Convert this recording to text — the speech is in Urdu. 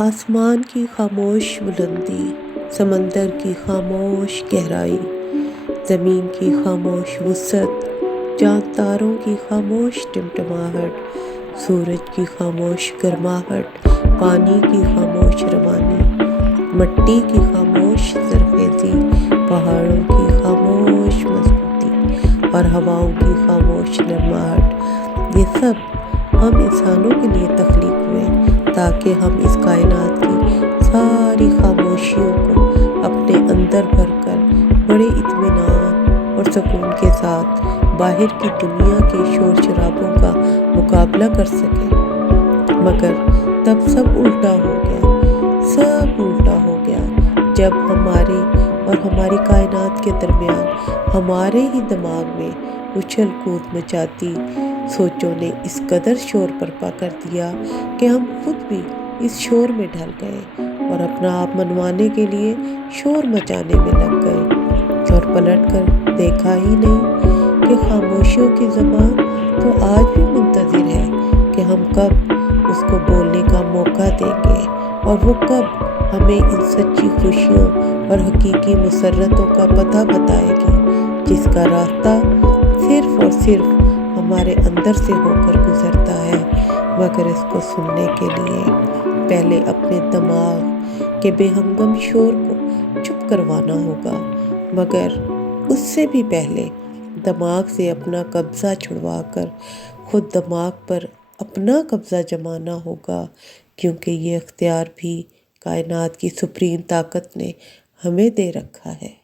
آسمان کی خاموش بلندی، سمندر کی خاموش گہرائی، زمین کی خاموش وسعت، چاند تاروں کی خاموش ٹمٹماہٹ، سورج کی خاموش گرماہٹ، پانی کی خاموش روانی، مٹی کی خاموش زرخیزی، پہاڑوں کی خاموش مضبوطی اور ہواؤں کی خاموش نرماہٹ، یہ سب ہم انسانوں کے لیے تخلیق ہوئے تاکہ ہم اس کائنات کی ساری خاموشیوں کو اپنے اندر بھر کر بڑے اطمینان اور سکون کے ساتھ باہر کی دنیا کے شور شرابوں کا مقابلہ کر سکیں۔ مگر تب سب الٹا ہو گیا جب ہمارے اور ہماری کائنات کے درمیان ہمارے ہی دماغ میں اچھل کود مچاتی سوچوں نے اس قدر شور برپا کر دیا کہ ہم خود بھی اس شور میں ڈھل گئے اور اپنا آپ منوانے کے لیے شور مچانے میں لگ گئے اور پلٹ کر دیکھا ہی نہیں کہ خاموشیوں کی زبان تو آج بھی منتظر ہے کہ ہم کب اس کو بولنے کا موقع دیں گے اور وہ کب ہمیں ان سچی خوشیوں اور حقیقی مسرتوں کا پتہ بتائے گی جس کا راستہ صرف اور صرف ہمارے اندر سے ہو کر گزرتا ہے۔ مگر اس کو سننے کے لیے پہلے اپنے دماغ کے بے ہنگم شور کو چپ کروانا ہوگا، مگر اس سے بھی پہلے دماغ سے اپنا قبضہ چھڑوا کر خود دماغ پر اپنا قبضہ جمانا ہوگا، کیونکہ یہ اختیار بھی کائنات کی سپریم طاقت نے ہمیں دے رکھا ہے۔